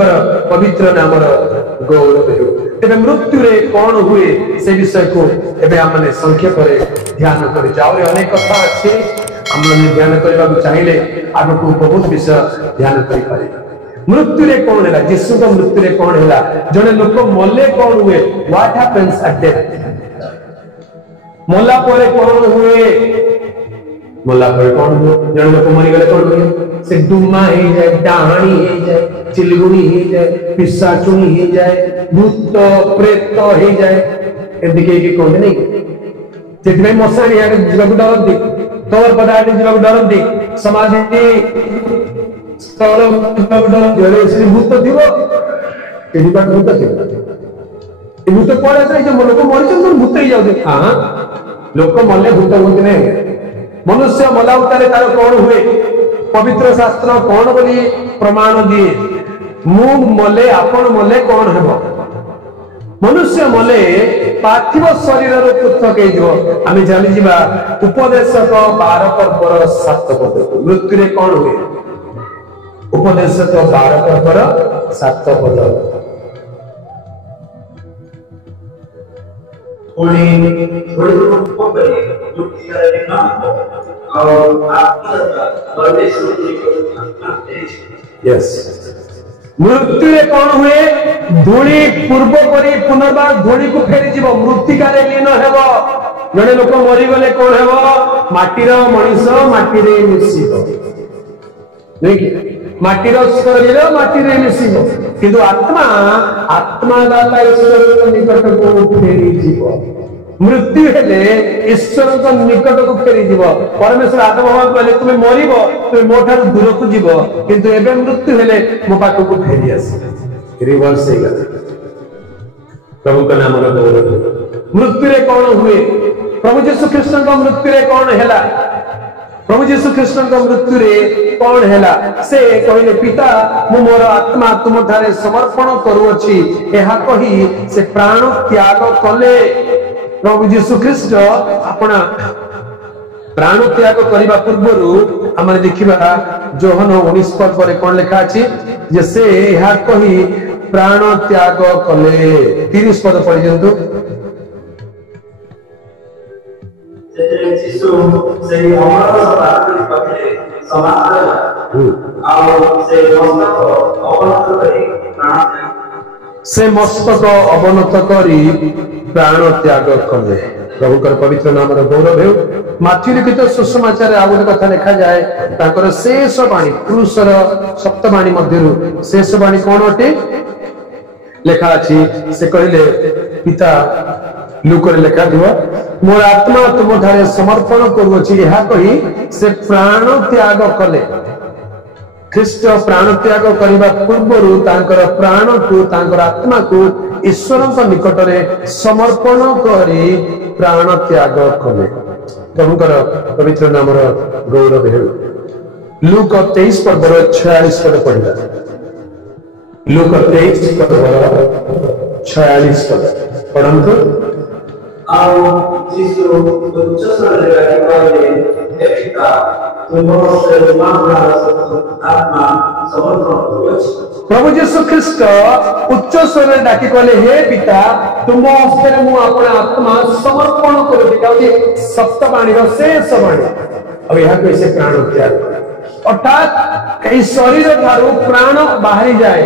प्रभुकर पवित्र नामर गौरव हो। तेरे मृत्यु रे कौन हुए से विषय को एबे हमने संक्षेप रे ध्यान करि जाओ। अनेक कथा अछि हमने ध्यान करबा चाहिए आगु को बहुत विषय ध्यान करि पारे। मृत्यु रे कौन हैला यीशु का मृत्यु रे कौन हैला जने लोक मले कौन हुए व्हाट हैपेंस एट डेथ मल्ला परे कौन हुए मल्ला परे कौन हुए जने लोक मरि गले कौन हुए से डुम्मा हे जाए डाहाणी हे जाए चिलगुणी हे जाए पिशाचुनी हे जाए भूत प्रेत हे जाए एदिके के कोन नहीं जेतमे मसानी आगे जीवक डर दे तोर पदार्थ जीवक डर दे समाधि स्थल जीवक डर जरे से भूत दिबो एही बात भूत दिबो ए भूत पड़े से जो लोक मरि छ भूत ही जाउ हां लोक मल्ले भूत भूत ने मनुष्य मला उतारे तार कौन हुए पवित्र शास्त्र कौन बोली प्रमाण दिए मु मले आपण मले कौन हेबो मनुष्य मले पार्थिव शरीर रो पृथक हे जो आमे जानि जिबा उपदेशक 12 पर्वर 7 पद मृत्यु रे कौन हुए उपदेशक 12 पर्वर 7 पद यस मृत्यु रे कौन हुए धूली पूर्व परी पुनर्बार धूली को फेरी जीव मृत्तिका रे लीन हेबो जने लोक मरि गले कौन हेबो माटीर मनीष माटी रे मिसिबो नहीं माटीर शरीर माटी रे मिसिबो किंतु आत्मा आत्मा दाता ईश्वर के निकट को फेरी जीव मृत्यु हेले ईश्वर को निकट को फेरी जीव परमेश्वर आत्मा भगवान कहले तुमे मरिबो तुमे मोठार दूर को जीव किंतु एबे मृत्यु हेले मो पाख को फेरी आसी रिवर्स हे गला प्रभु का नाम रो गौरव मृत्यु रे कौन हुए प्रभु यीशु कृष्ण का मृत्यु रे कौन हैला प्रभु यीशु कृष्ण का मृत्यु रे कौन हैला से कहले पिता मु मोर आत्मा तुम थारे समर्पण करूछि एहा कहि से प्राण त्याग कले प्रभु यीशु ख्रीष्ट अपना प्राण त्याग करबा पूर्वरु हमर देखिबा जोहन 19 पद पर कोन लिखा अछि जे से एहा कहि प्राण त्याग कले 30 पद पर्यंत यीशु से अमर सदापुरी पखरे समाज आ से मस्तक अवनत करी प्राण त्याग कले प्रभुकर पवित्र नाम गौरव हो। माथ्यू लिखित सुसमाचार आ गोटे कथा लिखा जाए ताकर शेष वाणी क्रूसर सप्तवाणी मध्यरु शेष वाणी कौन अटे लिखा अछि से कहले पिता लुकर लिखा दियो मोर आत्मा तुम ठारे समर्पण करूछि एहा कहि से प्राण त्याग कले ख्रीष्ट प्राण त्याग करबा पूर्वरु तांकर प्राण को तांकर आत्मा को ईश्वर निकट रे समर्पण करी प्राण त्याग कले प्रभुकर पवित्र नाम गौरव हो। लूक 23 पर्व 46 पद पढ़िबा लूक 23 पर्व 46 पद पढ़ंतु प्रभु यीशु ख्रीष्ट उच्च स्वर डाकी कहले हे पिता तुम हस्ते मु अपना आत्मा समर्पण करुछि सप्तवाणी शेष वाणी अब यह कैसे प्राण त्याग अर्थात कई शरीर ठारू प्राण बाहरी जाए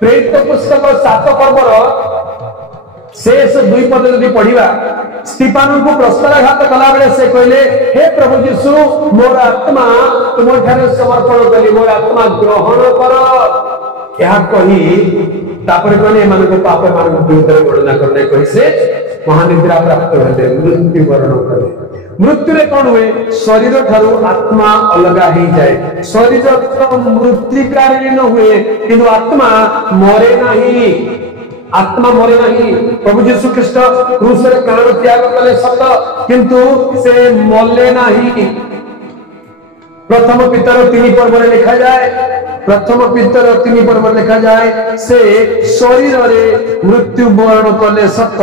प्रेरित पुस्तक 7 पर्वर शेष 2 पद यदि पढ़िबा स्तिफान को प्रस्तावघात कला बेले से कहले हे प्रभु यीशु मोर आत्मा तुम ठारे समर्पण कली मोर आत्मा ग्रहण कर यह कही तापर कहले मन को पाप मान को विरुद्ध गणना करने कहि से महानिद्रा प्राप्त होले मृत्यु वर्ण करे मृत्यु रे कौन हुए शरीर ठारू आत्मा अलगा ही जाए शरीर तो मृत्तिका रे न हुए किंतु आत्मा मरे नहीं आत्मा मरे नहीं प्रभु यीशु ख्रीष्ट क्रूस रे प्राण त्याग कले सत किंतु से मले नहीं प्रथम पितर 3 पर्व रे लिखा जाए प्रथम पितर 3 पर्व लिखा जाए से शरीर रे मृत्यु वर्ण कले सत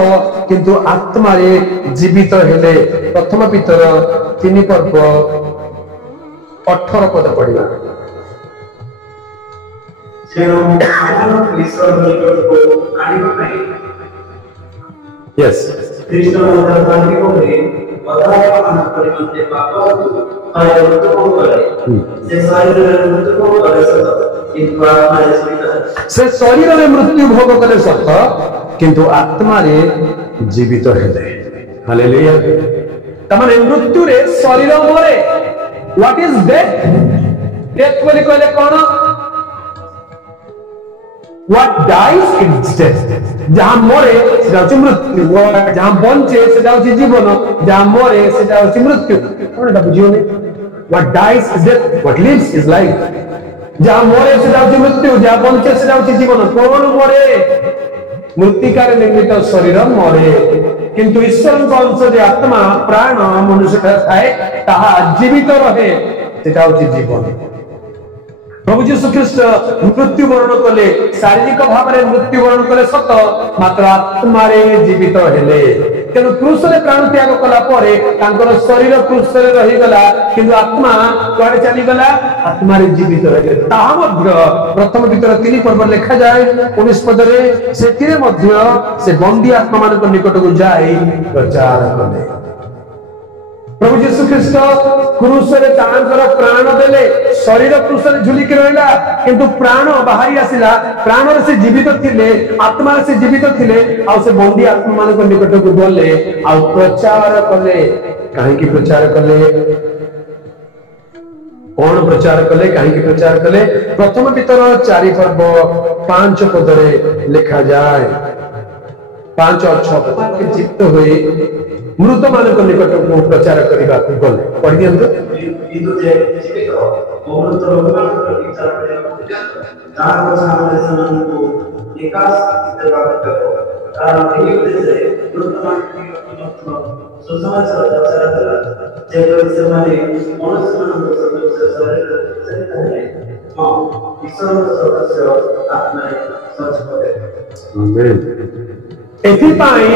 किंतु आत्मा रे जीवित हेले प्रथम पितर 3 पर्व 18 पद पढ़िबा यस से शरीर में मृत्यु भोग कले सत किंतु आत्मा रे जीवित हेले हालेलुया तमाने मृत्यु रे शरीर मरे व्हाट इज डेथ डेथ बोली कहले कोन What dies is death. जहाँ मरे सेटा होची मृत्यु जहाँ बंचे सेटा होची जीवन जहाँ मरे सेटा होची मृत्यु कोन एटा बुझियोनी What dies is death. What lives is life. जहाँ मरे सेटा होची मृत्यु जहाँ बंचे सेटा होची जीवन कोन मरे मृत्तिकार निर्मित शरीर मरे किंतु ईश्वर अंश जे आत्मा प्राण मनुष्य थाए ताहा जीवित रहे सेटा होची जीवन प्रभु जीशु ख्रीष्ट मृत्यु वर्ण कले शारीरिक भाव में मृत्यु वर्ण कले सत मात्र आत्मा रे जीवित हेले तेणु क्रूस रे प्राण त्याग कला परे तांकर शरीर क्रूस रे रही गला किंतु आत्मा कुआडे चली गला आत्मा रे जीवित रहे ताहा मध्य प्रथम भीतर 3 पर्व लिखा जाए 19 पद रे सेतिरे मध्य से बंदी आत्मा मान को निकट को जाई प्रचार कले प्रभु जीशु ख्रीष्ट क्रूस रे तांकर प्राण देले शरीर क्रूस रे झुलिक रहला किंतु प्राण बाहरी आसिला प्राण रे से जीवित थिले आत्मा रे से जीवित थिले आ से बंदी आत्मा मान को निकट को गले आ प्रचार कले काहे की प्रचार कले कौन प्रचार कले काहे की प्रचार कले प्रथम भीतर 4 पर्व 5 पद रे लिखा जाए 5 और 6 पद के जीवित हुए मृत मान को निकट को प्रचार करबा को गले पढ़ दियंत किंतु जे जीवित अमृत भगवान को विचार करे तार सामने समान को विकास सेवा करो तार नहीं उद्देश्य मृत मान को सुसमाचार प्रचार करा जे से माने मनुष्य मान को सदस्य शरीर हां ईश्वर सदस्य आत्मा सच करे आमेन एथि पाई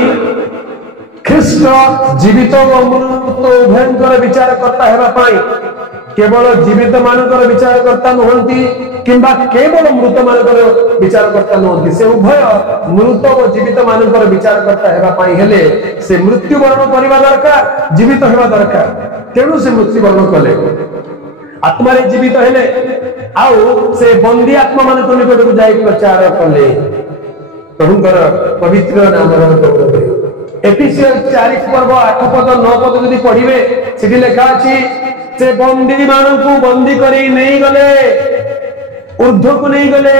ख्रीष्ट जीवित और मृत उभयंकर विचार करता हेबा पाई केवल जीवित मानकर विचार करता नहंती किंबा केवल मृत मानकर विचार करता नहंती से उभय मृत और जीवित मानकर विचार करता हेबा पाई हेले से मृत्यु वर्ण करबा दरकार जीवित हेबा दरकार तेणु से मृत्यु वर्ण कले आत्मा रे जीवित हेले आउ से बंदी आत्मा मान को निकट को जाई प्रचार कले प्रभुकर पवित्र नाम रो गौरव एफिसियल 4 पर्व 8 पद 9 पद यदि पढ़िबे सेठी लिखा अछि से बंदी मानन को बंदी करी नहीं गले ऊर्ध्व को नहीं गले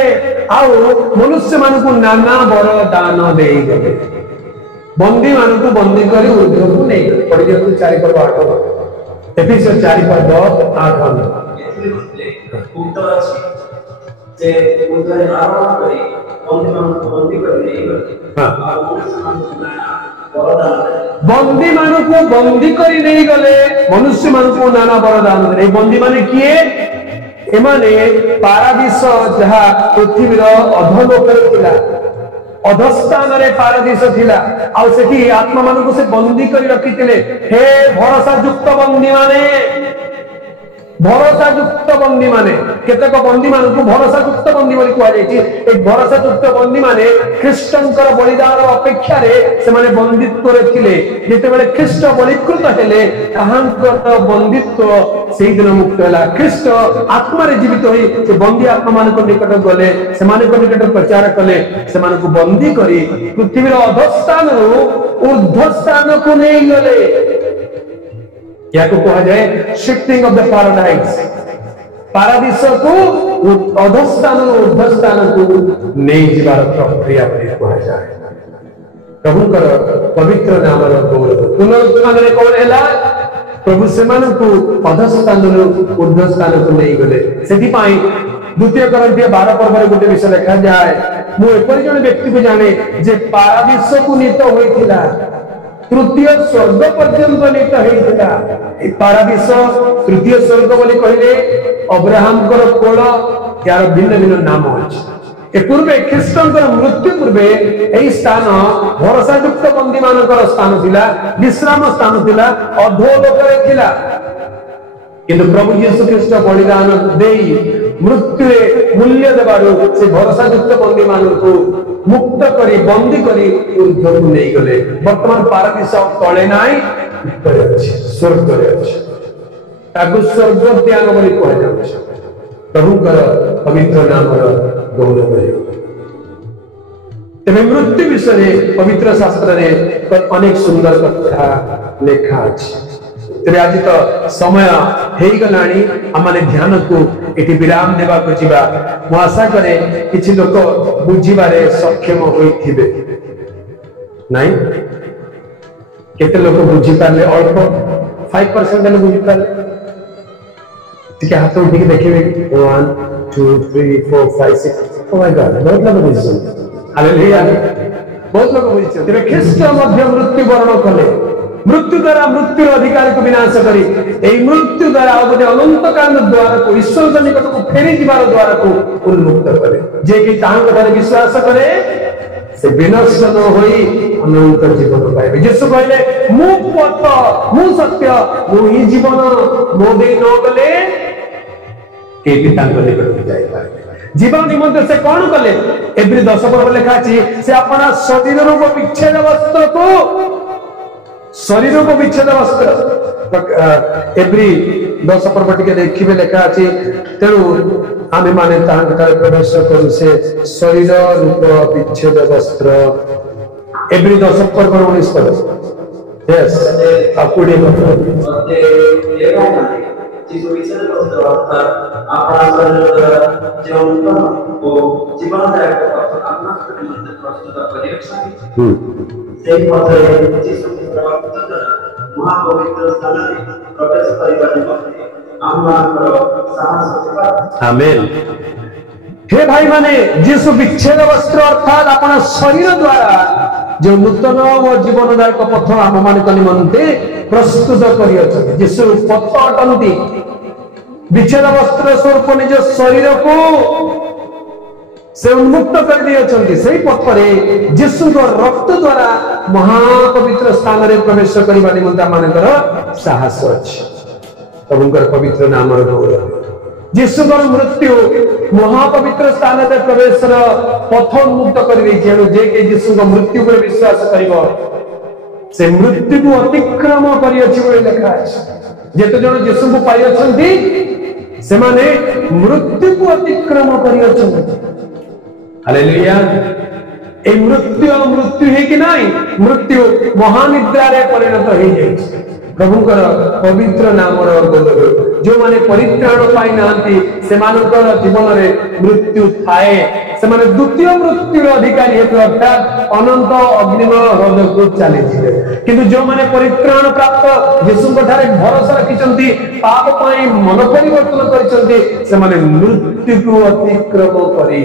आउ मनुष्य मान को नाना बर दान देई गले बंदी मान को बंदी करी ऊर्ध्व को नहीं गले पढ़ि दियौ 4 पर्व 8 पद एफिसियल 4 पर्व 8 पद उत्तर अछि जे उदय आरोप करी बंदी मान को बंदी करी नहीं गले हां और मनुष्य मान को बंदी मान को बंदी करी नहीं गले मनुष्य मान को नाना बरदान दे बंदी माने किए एमाने पारादीस जहा पृथ्वीर अधलोक थिला अधस्थान रे पारादीस थिला आ सेठी आत्मा मान को से बंदी करी रखितिले हे भरोसा युक्त बंदी माने भरोसा युक्त बंदी माने केतक बंदी मान को भरोसा युक्त बंदी बोली कुआ जायछि एक भरोसा युक्त बंदी माने ख्रीष्टंकर बलिदान अपेक्षा रे से माने बंदित्व रे थिले जेते बेले ख्रीष्ट बलिकृत हेले ताहांकर बंदित्व सेही दिन मुक्त होला ख्रीष्ट आत्मा रे जीवित होई से बंदी आत्मा मान को निकट गले से मान को निकट प्रचार कले से मान को बंदी करी पृथ्वीर अधस्थान रो ऊर्ध्व स्थान को नहीं गले या को कहा जाए shifting of the paradise Paradis को अधस्थान ऊर्ध्व स्थान को नहीं जीवार प्रक्रिया पर कहा जाए प्रभुकर पवित्र नाम रो गौरव पुनरुत्थान रे कोन हैला प्रभु सेमान को अधस्थान ऊर्ध्व स्थान को नहीं गले सेठी पाई द्वितीय कोरिन्थिय 12 पर्व रे गोटे विषय लिखा जाए मु एपरि जने व्यक्ति को जाने जे पारादीस को नीत होइथिला तृतीय स्वर्ग पर्यंत नीत हेइथिला ए पारादीस तृतीय स्वर्ग बोली कहिले अब्राहम कर कोल यार भिन्न भिन्न नाम अछि ए पूर्वे ख्रीष्टंकर मृत्यु पूर्वे एई स्थान भरोसा युक्त बंदी मानकर स्थान थिला विश्राम स्थान थिला अधोलोक रे थिला किंतु प्रभु यीशु ख्रीष्ट बलिदान देई मृत्यु मूल्य देवारू से भरोसा युक्त बंदी मानू मुक्त करी बंदी करी ऊर्ध्व को नहीं गले वर्तमान पारदीस तले नाई ऊपर अछि स्वर्ग रे अछि ताकु स्वर्ग ध्यान बोली कह जाउछ प्रभुकर पवित्र नामर गौरव हे तेरे मृत्यु विषय पवित्र शास्त्र रे अनेक सुंदर कथा लेखा अछि तेरे आज तो समय हेई गलानी हमने ध्यान को एटी विराम देबा को जीवा मु आशा करे किछि लोक बुझिबारे सक्षम होइथिबे नाही केते लोक बुझि पाले अल्प 5% लोक बुझि पाले ठीक हाथ उठी के देखिबे 1 2 3 4 5 6 ओ माय गॉड बहुत लोग बुझि हालेलुया बहुत लोग बुझि तेरे ख्रीष्ट मध्य मृत्यु वर्ण कले मृत्यु द्वारा मृत्यु अधिकार को विनाश करी एई मृत्यु द्वारा गोटे अनंत काल द्वार को ईश्वर निकट को फेरी जीवार द्वार को उन्मुक्त करे जे कि तांग ठारे विश्वास करे से विनष्ट न होई अनंत जीवन पाइबे यीशु कहले मु पथ मु सत्य मु ही जीवन मो दे न गले के भी तांग निकट को जाई पारे जीवन निमंत से कौन कले एब्री 10 पर्व लिखा अछि से अपना शरीर रूप विच्छेद वस्त्र को शरीर को विच्छेद वस्त्र एब्री 10 पर्व टिके देखिबे लिखा अछि तेनु आमे माने तांग ठारे प्रवेश करू से शरीर रूप विच्छेद वस्त्र एब्री 10 पर्व 19 पद यस अकुडी जिसको विचार करते वक्त अपना शरीर जीवन को जीवन दायक अपना शरीर प्रस्तुत करियो सेही पथरे जिसको प्रवक्त महापवित्र स्थान प्रवेश करिबा निमंते आममानकर साहस होता आमेन हे भाई माने यीशु विच्छेद वस्त्र अर्थात अपना शरीर द्वारा जो नूतन और जीवनदायक पथ आम मान निमंते प्रस्तुत करियो यीशु पथ अटंती विच्छेद वस्त्र स्वरूप निज शरीर को से उन्मुक्त कर दिए से पथरे यीशु रक्त द्वारा महापवित्र स्थान रे प्रवेश करबा निमंते मानकर साहस अछि प्रभुकर पवित्र नाम गौरव यीशु मृत्यु महापवित्र स्थान रे प्रवेश पथ उन्मुक्त कर दै जे के यीशु मृत्यु पर विश्वास करिवो से मृत्यु को अतिक्रम करियछि बोली लिखा अछि जेते जण यीशु को पाइ अछंती से माने मृत्यु को अतिक्रम करियछंती हालेलुया ए मृत्यु है कि नहीं मृत्यु महानिद्रा रे परिणत हो जाय प्रभुकर पवित्र नामर गौरव जो माने परित्राण पाई नांती से मानकर जीवन रे मृत्यु थाए से माने द्वितीय मृत्यु अधिकारी हेतु अर्थात अनंत अग्निम हृदय को चली जिवे किंतु जो माने परित्राण प्राप्त यीशु ठारे भरोसा रखिचंती पाप पाई मन परिवर्तन करिचंती से माने मृत्यु को अतिक्रम करी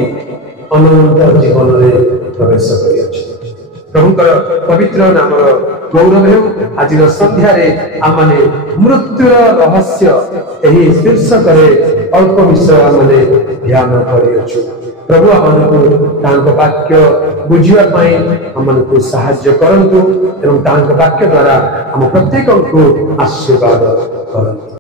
अनंत जीवन रे प्रवेश करियछि प्रभुकर पवित्र नाम गौरव हे आज संध्या रे आमने मृत्युर रहस्य एही शीर्षक रे अल्प विषय आमने ध्यान करियछु प्रभु हमनको तांको वाक्य बुझिबा पई हमनको सहाय्य करंतु एवं तांको वाक्य द्वारा हम प्रत्येक को आशीर्वाद करंतु।